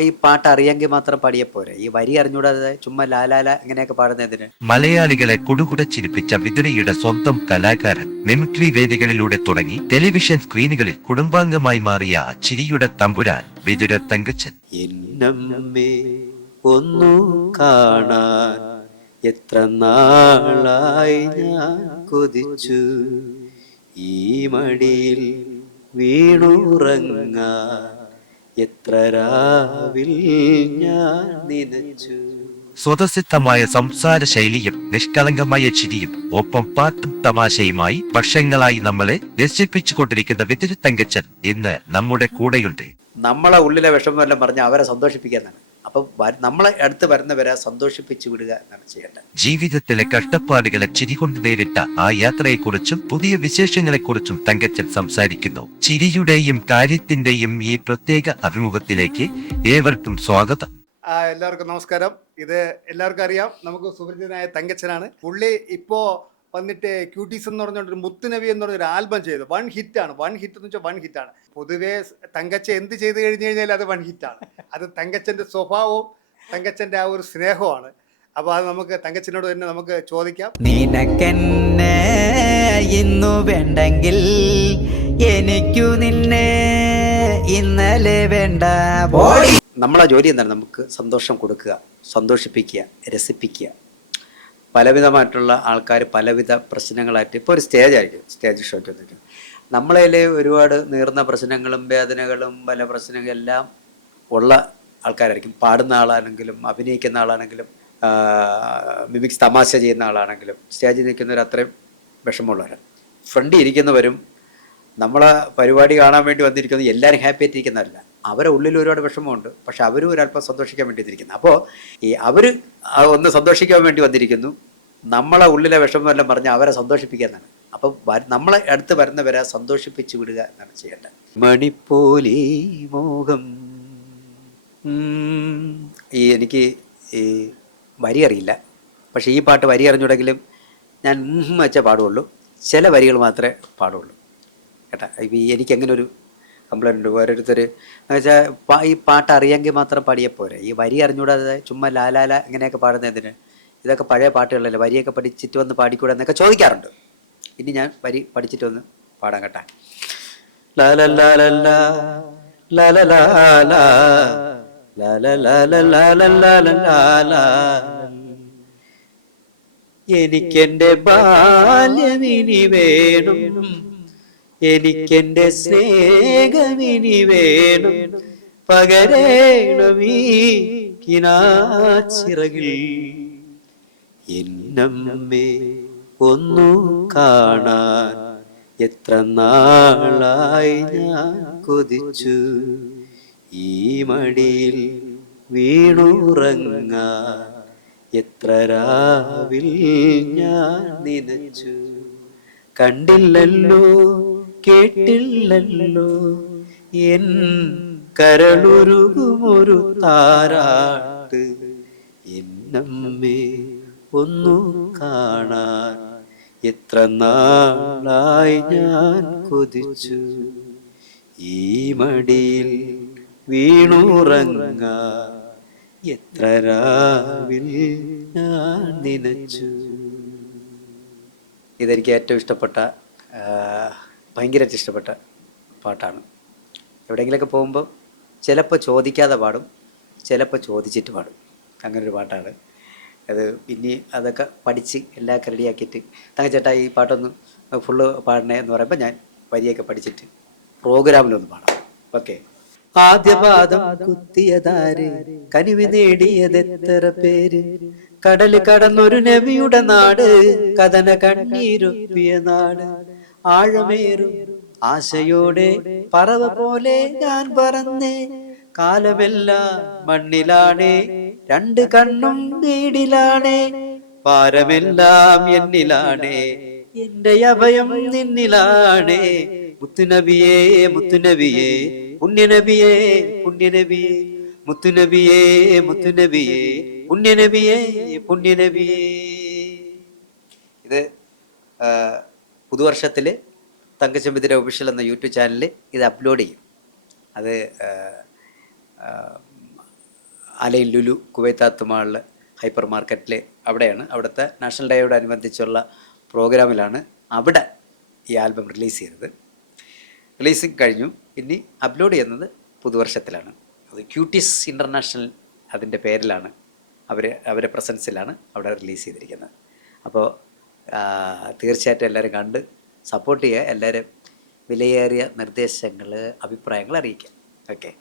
ഈ പാട്ട് അറിയാമെങ്കിൽ മാത്രം പാടിയ പോരെ. ഈ വരി അറിഞ്ഞൂടാതെ ചുമ്മാ ലാലാല ഇങ്ങനെയൊക്കെ പാടുന്നതിന്. മലയാളികളെ കുടുകുടച്ചിരിപ്പിച്ച വിതുരയുടെ സ്വന്തം കലാകാരൻ മിമിക്രി വേദികളിലൂടെ തുടങ്ങി ടെലിവിഷൻ സ്ക്രീനുകളിൽ കുടുംബാംഗമായി മാറിയ ചിരിയുടെ തമ്പുരാൻ വിതുര തങ്കച്ചൻ. എന്നമ്മേ ഒന്നു കാണാൻ എത്ര നാളായി ഞാൻ കൊതിച്ചു. ഈ മടിയിൽ വീണുറങ്ങാൻ എത്ര രാവിൽ ഞാൻ നിനച്ചു. സ്വതസിദ്ധമായ സംസാര ശൈലിയും നിഷ്കളങ്കമായ ചിരിയും ഒപ്പം പാട്ടും തമാശയുമായി വർഷങ്ങളായി നമ്മളെ രസിപ്പിച്ചുകൊണ്ടിരിക്കുന്ന കൊണ്ടിരിക്കുന്ന തങ്കച്ചൻ ഇന്ന് നമ്മുടെ കൂടെയുണ്ട്. നമ്മളെ ഉള്ളിലെ വിഷമമെല്ലാം പറഞ്ഞ് അവരെ സന്തോഷിപ്പിക്കാന്നാണ് അപ്പം നമ്മളെ അടുത്ത് വരുന്നവരെ സന്തോഷിപ്പിച്ചു വിടുക എന്നാണ് ചെയ്യേണ്ടത്. ജീവിതത്തിലെ കഷ്ടപ്പാടുകളെ ചിരികൊണ്ട് നേരിട്ട ആ യാത്രയെക്കുറിച്ചും പുതിയ വിശേഷങ്ങളെക്കുറിച്ചും തങ്കച്ചൻ സംസാരിക്കുന്നു. ചിരിയുടെയും കാര്യത്തിന്റെയും ഈ പ്രത്യേക അഭിമുഖത്തിലേക്ക് ഏവർക്കും സ്വാഗതം. ആ, എല്ലാവർക്കും നമസ്കാരം. ഇത് എല്ലാവർക്കും അറിയാം. നമുക്ക് സുപരിചിതനായ തങ്കച്ചനാണ്. പുള്ളി ഇപ്പോ വന്നിട്ട് ക്യൂട്ടീസ് എന്ന് പറഞ്ഞൊരു മുത്തുനവി എന്ന് പറഞ്ഞൊരു ആൽബം ചെയ്തു. വൺ ഹിറ്റ് ആണ്. വൺ ഹിറ്റ് എന്ന് വെച്ചാൽ വൺ ഹിറ്റ് ആണ്. പൊതുവേ തങ്കച്ച എന്ത് ചെയ്ത് കഴിഞ്ഞു കഴിഞ്ഞാൽ അത് വൺ ഹിറ്റ് ആണ്. അത് തങ്കച്ചന്റെ സ്വഭാവവും തങ്കച്ചന്റെ ആ ഒരു സ്നേഹവുമാണ്. അപ്പോൾ അത് നമുക്ക് തങ്കച്ചനോട് തന്നെ നമുക്ക് ചോദിക്കാം. നിനക്കെന്നെ ഇന്നു വേണ്ടെങ്കിൽ എനിക്കു നിന്നെ ഇന്നലെ വേണ്ട. നമ്മളെ ജോലി എന്താണ്? നമുക്ക് സന്തോഷം കൊടുക്കുക സന്തോഷിപ്പിക്കുക രസിപ്പിക്കുക. പലവിധമായിട്ടുള്ള ആൾക്കാർ പലവിധ പ്രശ്നങ്ങളായിട്ട് ഇപ്പോൾ ഒരു സ്റ്റേജ് ആയിരിക്കും സ്റ്റേജ് ഷോയ്ക്ക് വന്നിട്ട്. നമ്മളതിൽ ഒരുപാട് നീർന്ന പ്രശ്നങ്ങളും വേദനകളും പല പ്രശ്നങ്ങളും എല്ലാം ഉള്ള ആൾക്കാരായിരിക്കും. പാടുന്ന ആളാണെങ്കിലും അഭിനയിക്കുന്ന ആളാണെങ്കിലും മിമിക്സ് തമാശ ചെയ്യുന്ന ആളാണെങ്കിലും സ്റ്റേജിൽ നിൽക്കുന്നവർ അത്രയും വിഷമമുള്ളവരാണ് ഫ്രണ്ടിൽ ഇരിക്കുന്നവരും നമ്മളെ പരിപാടി കാണാൻ വേണ്ടി വന്നിരിക്കുന്ന എല്ലാവരും ഹാപ്പി ആയിട്ടിരിക്കുന്നവരല്ല അവരെ ഉള്ളിൽ ഒരുപാട് വിഷമമുണ്ട്. പക്ഷെ അവരും ഒരല്പം സന്തോഷിക്കാൻ വേണ്ടി വന്നിരിക്കുന്നു. അപ്പോൾ ഈ അവർ ഒന്ന് സന്തോഷിക്കാൻ വേണ്ടി വന്നിരിക്കുന്നു. നമ്മളെ ഉള്ളിലെ വിഷമമെല്ലാം പറഞ്ഞ് അവരെ സന്തോഷിപ്പിക്കാന്നാണ് അപ്പം നമ്മളെ അടുത്ത് വരുന്നവരെ സന്തോഷിപ്പിച്ച് വിടുക എന്നാണ് ചെയ്യേണ്ടത്. മണിപ്പോലി മോഹം. ഈ എനിക്ക് ഈ വരി അറിയില്ല. പക്ഷേ ഈ പാട്ട് വരി അറിഞ്ഞുണ്ടെങ്കിലും ഞാൻ വെച്ചേ പാടുള്ളൂ. ചില വരികൾ മാത്രമേ പാടുള്ളൂ. കേട്ടാ? ഇപ്പം എനിക്ക് അങ്ങനെ ഒരു കംപ്ലൈന്റ് ഉണ്ട്? ഓരോരുത്തർ വെച്ചാൽ ഈ പാട്ട് അറിയാമെങ്കിൽ മാത്രം പാടിയ പോരെ. ഈ വരി അറിഞ്ഞൂടാതെ ചുമ്മാ ലാലാല ഇങ്ങനെയൊക്കെ പാടുന്നതിന് ഇതൊക്കെ പഴയ പാട്ടുകളല്ലേ വരിയൊക്കെ പഠിച്ചിട്ട് വന്ന് പാടിക്കൂടെ എന്നൊക്കെ ചോദിക്കാറുണ്ട് ഇനി ഞാൻ വരി പഠിച്ചിട്ട് വന്ന് പാടാൻ കേട്ടാ എനിക്കെന്റെ ബാല്യമിനി വേണം എനിക്കെന്റെ സ്നേഹമിനി വേണം പകരേണമീ കിനാച്ചിറകിൽ എന്നമ്മേ ഒന്നു കാണാൻ എത്ര നാളായി ഞാൻ കൊതിച്ചു. ഈ മടിയിൽ വീണുറങ്ങാൻ എത്ര രാവിൽ ഞാൻ നനച്ചു. കണ്ടില്ലല്ലോ കേട്ടില്ലല്ലോ എൻ കരളുരുകുമൊരു താരാട്ട്. എന്നമ്മേ ഒന്നു കാണാൻ എത്ര നാളായി ഞാൻ കൊതിച്ചു. ഈ മടിയിൽ വീണുറങ്ങ എത്ര രാവിൽ ഞാൻ നനച്ചു. ഇതെനിക്ക് ഏറ്റവും ഇഷ്ടപ്പെട്ട ഭയങ്കര ഇഷ്ടപ്പെട്ട പാട്ടാണ്. എവിടെയെങ്കിലൊക്കെ പോകുമ്പോൾ ചിലപ്പോൾ ചോദിക്കാതെ പാടും ചിലപ്പോൾ ചോദിച്ചിട്ട് പാടും. അങ്ങനൊരു പാട്ടാണ്. അത് ഇനി അതൊക്കെ പഠിച്ച് എല്ലാം റെഡിയാക്കിയിട്ട് തങ്ങച്ചേട്ടാ ചേട്ടാ ഈ പാട്ടൊന്ന് ഫുള്ള് പാടണേ എന്ന് പറയുമ്പോൾ ഞാൻ വരിയൊക്കെ പഠിച്ചിട്ട് പ്രോഗ്രാമിലൊന്ന് പാടാം. ഓക്കെ ആദ്യപാദം കുത്തിയതാര് കനിവ് നേടിയത് എത്ര പേര്? കടൽ കടന്നൊരു നബിയുടെ നാട് കഥന കണ്ണീരൊപ്പിയ നാട്. ആഴമേറും ആശയോടെ പറവ പോലെ ഞാൻ പറന്നേ കാലമെല്ലാം മണ്ണിലാണേ. രണ്ട് കണ്ണും വീടിലാണേ. പാരമെല്ലാം എന്നിലാണേ. എന്റെ അഭയം നിന്നിലാണേ. മുത്തുനബിയേ മുത്തുനബിയേ. പുണ്യനബിയേ പുണ്യനബിയേ. മുത്തുനബിയേ മുത്തുനബിയേ. പുണ്യനബിയേ പുണ്യനബിയേ. ഇത് പുതുവർഷത്തിൽ തങ്കച്ചെമ്പതിരെ ഒഫീഷ്യൽ എന്ന യൂട്യൂബ് ചാനലിൽ ഇത് അപ്ലോഡ് ചെയ്യും. അത് അലൈൻ ലുലു കുവൈത്താത്ത് മാളിൽ ഹൈപ്പർ മാർക്കറ്റിൽ അവിടെയാണ്. അവിടുത്തെ നാഷണൽ ഡേയോടനുബന്ധിച്ചുള്ള പ്രോഗ്രാമിലാണ് അവിടെ ഈ ആൽബം റിലീസ് ചെയ്തത്. റിലീസിങ് കഴിഞ്ഞു. ഇനി അപ്ലോഡ് ചെയ്യുന്നത് പുതുവർഷത്തിലാണ്. അത് ക്യൂട്ടിസ് ഇന്റർനാഷണൽ അതിന്റെ പേരിലാണ്. അവർ അവരെ പ്രസൻസിലാണ് അവിടെ റിലീസ് ചെയ്തിരിക്കുന്നത്. അപ്പോൾ തീർച്ചയായിട്ടും എല്ലാവരും കണ്ട് സപ്പോർട്ട് ചെയ്യുക. എല്ലാവരും വിലയേറിയ നിർദ്ദേശങ്ങൾ അഭിപ്രായങ്ങൾ അറിയിക്കുക. ഓക്കെ.